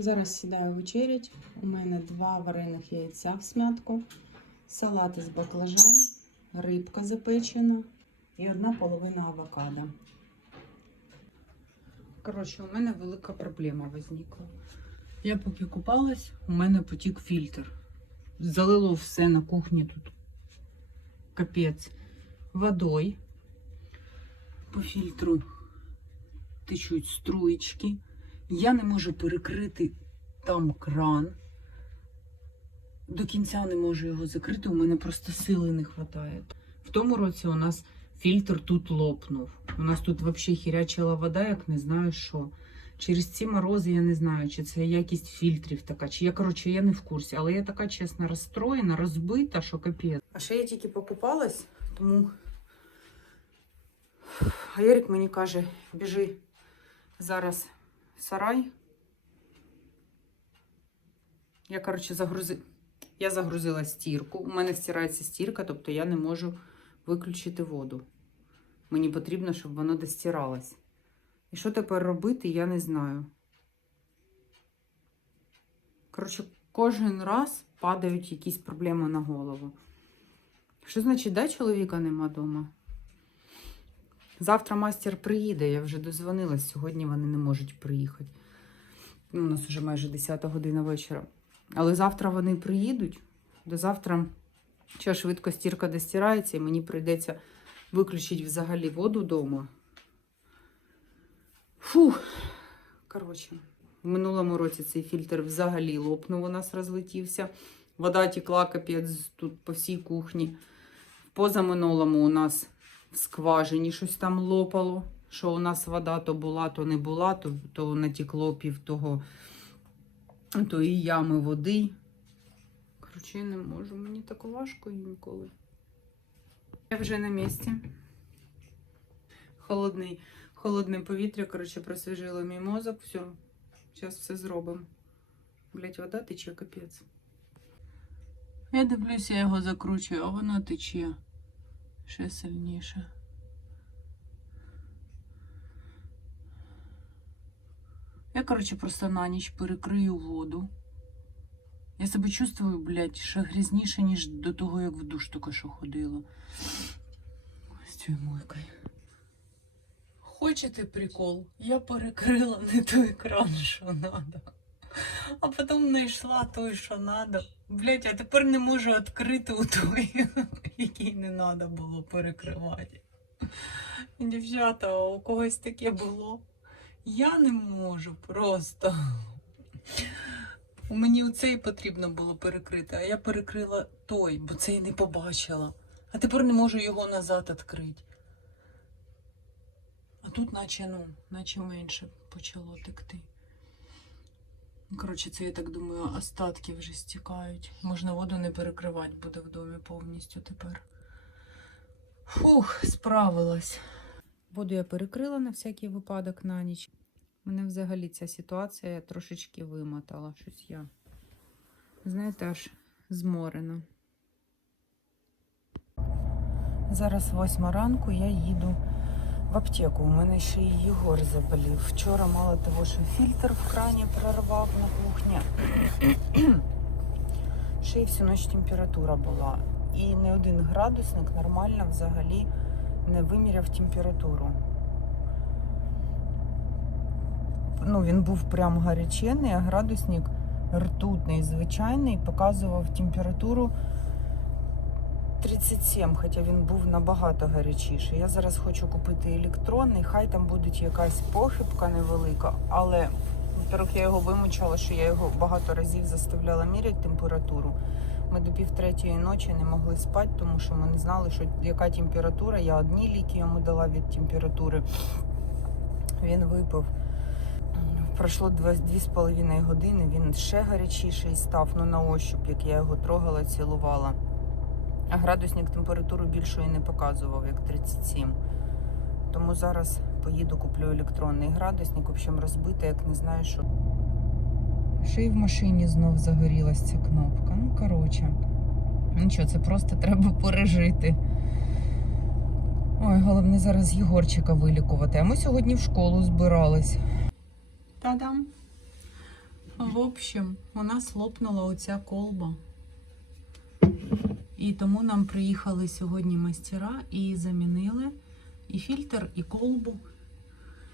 Зараз сідаю вечерять. У мене два варених яйця в смятку, салат із баклажан, рибка запечена і одна половина авокадо. Коротше, у мене велика проблема виникла. Я поки купалась, у мене потік фільтр. Залило все на кухні тут. Капець. Водой. По фільтру течуть струєчки. Я не можу перекрити там кран. До кінця не можу його закрити, у мене просто сили не вистачає. В тому році у нас фільтр тут лопнув. У нас тут взагалі хірячила вода, як не знаю що. Через ці морози я не знаю, чи це якість фільтрів така, чи я, коротше, я не в курсі, але я така чесно розстроєна, розбита, що капець. А ще я тільки покупалась, тому. А Ярик мені каже, біжи зараз сарай. Я, коротше, загрузи... я загрузила стірку. У мене стирається стірка, тобто я не можу виключити воду. Мені потрібно, щоб воно достиралось. І що тепер робити, я не знаю. Коротше, кожен раз падають якісь проблеми на голову. Що значить, да, чоловіка нема вдома? Завтра майстер приїде, я вже дозвонилась. Сьогодні вони не можуть приїхати. Ну, у нас вже майже 10 година вечора. Але завтра вони приїдуть. До завтра ще швидко стірка достирається, і мені прийдеться виключити взагалі воду вдома. Фух. Коротше, в минулому році цей фільтр взагалі лопнув, у нас розлетівся. Вода текла капець тут по всій кухні. Позаминулому у нас в скважині щось там лопало. Що у нас вода то була, то не була, то, то натекло пів того тої ями води. Коротше, я не можу, мені так важко інколи. Я вже на місці. Холодний, холодне повітря, коротше, просвіжило мій мозок. Все, зараз все зробимо. Блять, вода тече капець. Я дивлюся, я його закручую, а воно тече ще сильніше. Я, коротше, просто на ніч перекрию воду. Я себе чувствую, блядь, ще грізніше, ніж до того, як в душ тільки що ходила. З цією мойкою. Хочете прикол? Я перекрила не той екран, що надо. А потім знайшла той, що надо. Блять, а тепер не можу відкрити у той, який не треба було перекривати. Дівчата, у когось таке було. Я не можу просто. У мені цей потрібно було перекрити, а я перекрила той, бо цей не побачила. А тепер не можу його назад відкрити. А тут наче, ну, наче менше почало текти. Коротше, це я так думаю, остатки вже стікають. Можна воду не перекривати буде в домі повністю тепер. Фух, справилась. Воду я перекрила на всякий випадок на ніч. Мене взагалі ця ситуація трошечки вимотала. Щось я, знаєте, аж зморена. Зараз восьма ранку я їду в аптеку. У мене ще й Єгор заболів. Вчора мало того, що фільтр в крані прорвав на кухні. ще й всю ніч температура була. І не один градусник нормально взагалі не виміряв температуру. Ну, він був прям гарячений, а градусник ртутний, звичайний, показував температуру 37, хоча він був набагато гарячіший. Я зараз хочу купити електронний, хай там буде якась похибка невелика, але, во-первых, я його вимучала, що я його багато разів заставляла міряти температуру. Ми до пів третьої ночі не могли спати, тому що ми не знали, що яка температура. Я одні ліки йому дала від температури. Він випив. Пройшло два- дві з половиною години, він ще гарячіший став, ну на ощуп, як я його трогала, цілувала. А градусник температуру більшої не показував, як 37. Тому зараз поїду, куплю електронний градусник, в общем, розбитий, як не знаю, що. Ще й в машині знов загорілась ця кнопка. Ну, коротше. Нічого, це просто треба пережити. Ой, головне зараз Єгорчика вилікувати. А ми сьогодні в школу збирались. Та-дам! В общем, у нас лопнула оця колба. І тому нам приїхали сьогодні мастера і замінили і фільтр, і колбу.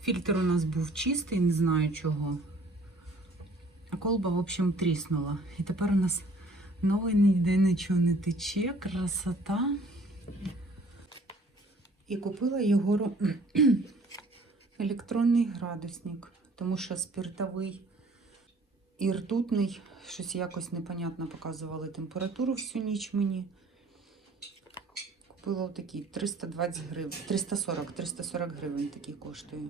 Фільтр у нас був чистий, не знаю чого. А колба, в общем, тріснула. І тепер у нас новий ніде нічого не тече, красота. І купила Єгору електронний градусник, тому що спиртовий і ртутний, щось якось непонятно показували температуру всю ніч мені. Купила отакий 320 гривень, 340, 340 гривень такий коштує.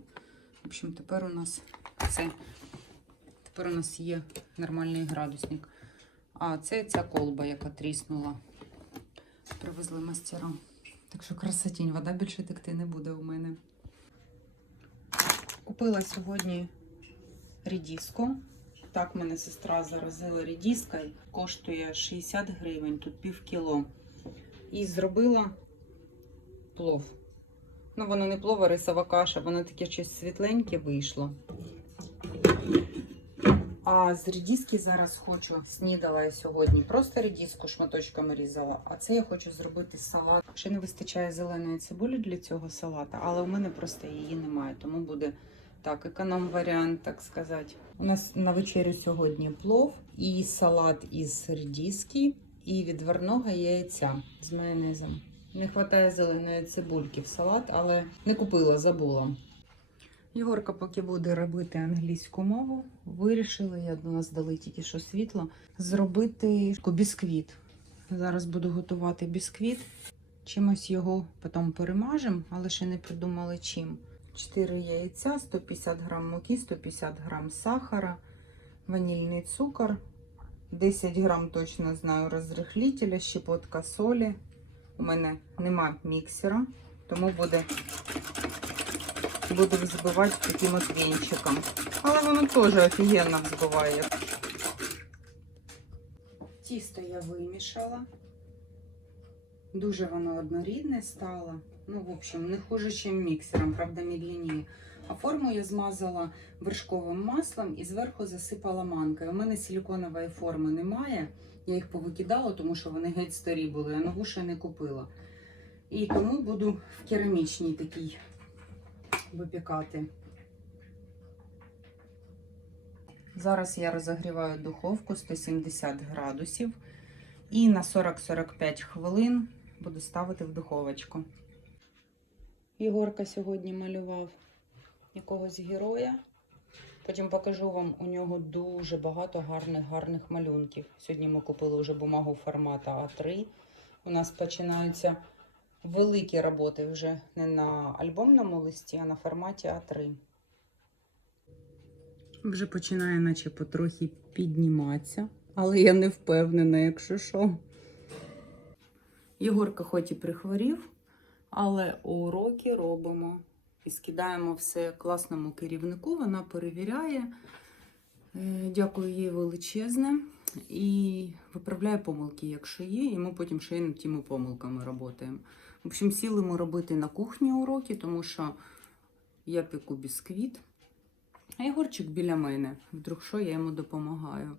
В общем, тепер у нас це, тепер у нас є нормальний градусник. А це ця колба, яка тріснула. Привезли мастера. Так що красотінь, вода більше текти не буде у мене. Купила сьогодні рідіску. Так, мене сестра заразила рідіскою. Коштує 60 гривень, тут пів кіло. І зробила плов. Ну, воно не плов, а рисова каша, воно таке щось світленьке вийшло. А з рідіски зараз хочу, снідала я сьогодні. Просто рідіску шматочками різала. А це я хочу зробити салат. Ще не вистачає зеленої цибулі для цього салата, але у мене просто її немає, тому буде так, економ варіант, так сказати. У нас на вечерю сьогодні плов і салат із редиски, і відварного яйця з майонезом. Не вистачає зеленої цибульки в салат, але не купила, забула. Єгорка поки буде робити англійську мову, вирішила, я до нас дали тільки що світло, зробити бісквіт. Зараз буду готувати бісквіт. Чимось його потім перемажемо, але ще не придумали чим. 4 яйця, 150 грам муки, 150 грам сахара, ванільний цукор, 10 грам точно знаю розрихлителя, щепотка солі. У мене нема міксера, тому буде, буду взбивати таким от вінчиком. Але воно теж офігенно взбиває. Тісто я вимішала. Дуже воно однорідне стало. Ну, в общем, не хуже, ніж міксером, правда, медленніше. А форму я змазала вершковим маслом і зверху засипала манкою. У мене силиконової форми немає. Я їх повикидала, тому що вони геть старі були, а нову ще не купила. І тому буду в керамічній такій випікати. Зараз я розігріваю духовку 170 градусів і на 40-45 хвилин буду ставити в духовочку. Єгорка сьогодні малював якогось героя. Потім покажу вам, у нього дуже багато гарних гарних малюнків. Сьогодні ми купили вже бумагу формату А3. У нас починаються великі роботи вже не на альбомному листі, а на форматі А3. Вже починає, наче потрохи підніматися, але я не впевнена, якщо що. Єгорка хоч і прихворів, але уроки робимо і скидаємо все класному керівнику. Вона перевіряє. Е, Дякую їй величезне. І виправляє помилки, якщо є, і ми потім ще й над тими помилками працюємо. В общем, сіли ми робити на кухні уроки, тому що я пеку бісквіт, а Ігорчик біля мене. Вдруг що я йому допомагаю.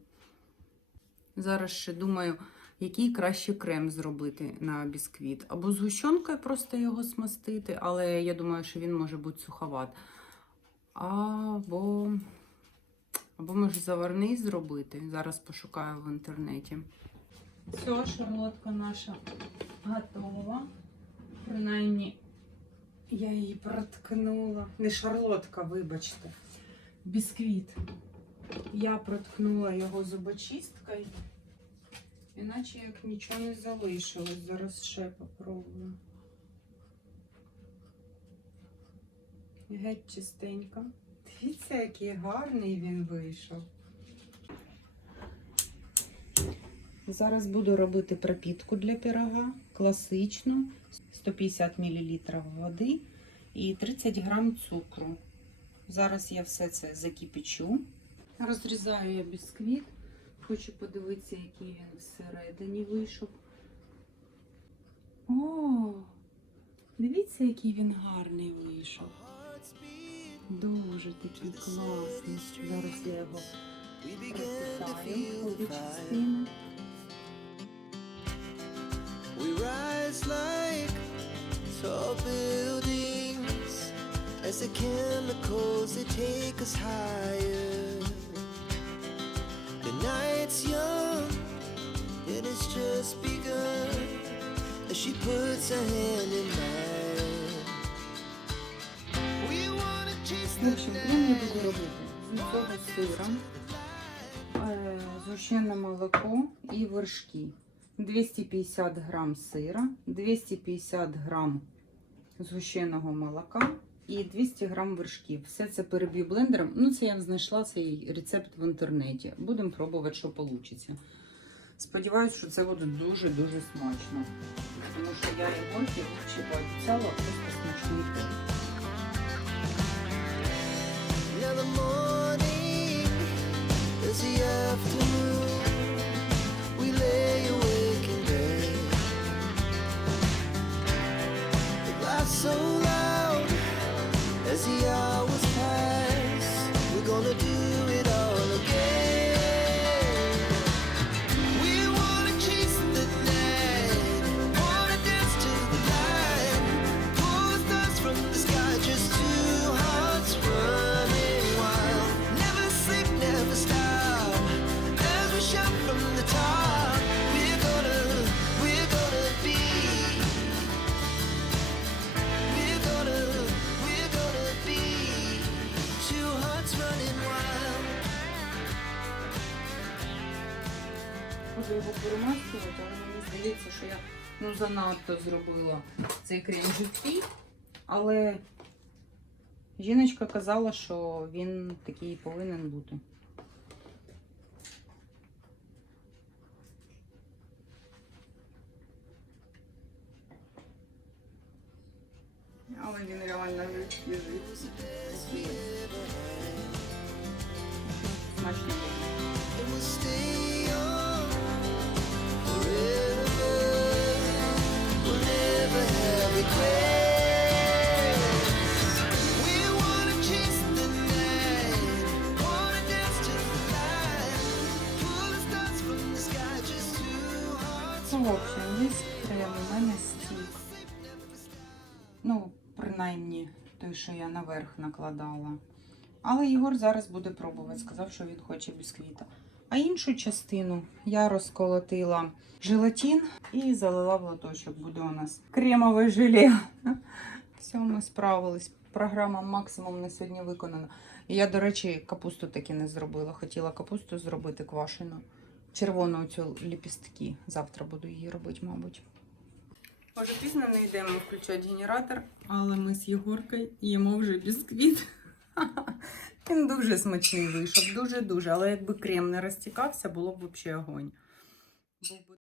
Зараз ще думаю, який краще крем зробити на бісквіт. Або згущенкою просто його смастити, але я думаю, що він може бути суховат. Або, або може заварний зробити. Зараз пошукаю в інтернеті. Все, шарлотка наша готова. Принаймні, я її проткнула. Не шарлотка, вибачте. Бісквіт. Я проткнула його зубочисткою. Іначе як нічого не залишилось. Зараз ще попробую. Геть чистенько. Дивіться, який гарний він вийшов. Зараз буду робити пропітку для пирога. Класичну. 150 мл води і 30 грам цукру. Зараз я все це закипячу. Розрізаю я бісквіт. Хочу подивитися, який він всередині вийшов. О, дивіться, який він гарний вийшов. Дуже такий класний. Зараз я його обі частини. We rise like tall buildings as the chemicals they take us higher. The young, it has just begun as she puts her hand in mine. We wanna chase В the общем, я буду робити з цього сира, е, згущене молоко і вершки. 250 грам сира, 250 грам згущеного молока і 200 грам вершків. Все це переб'ю блендером. Ну, це я знайшла цей рецепт в інтернеті. Будемо пробувати, що вийде. Сподіваюсь, що це буде дуже-дуже смачно. Тому що я горки чи пообіцяла просто смачненько. Now Буду його перемастувати, але мені здається, що я ну, занадто зробила цей крем жидкий. Але жіночка казала, що він такий повинен бути. Але він реально жидкий. Смачно Ну, в общем, є крем у мене стік. Ну, принаймні, той, що я наверх накладала. Але Єгор зараз буде пробувати. Сказав, що він хоче бісквіта. А іншу частину я розколотила желатин і залила в лоточок. Буде у нас кремове желе. Все, ми справились. Програма максимум на сьогодні виконана. Я, до речі, капусту таки не зробила. Хотіла капусту зробити квашену. Червону цю ліпістки. Завтра буду її робити, мабуть. Може, пізно не йдемо включати генератор, але ми з Єгоркою їмо вже бісквіт. Він дуже смачний вийшов, дуже-дуже. Але якби крем не розтікався, було б взагалі огонь.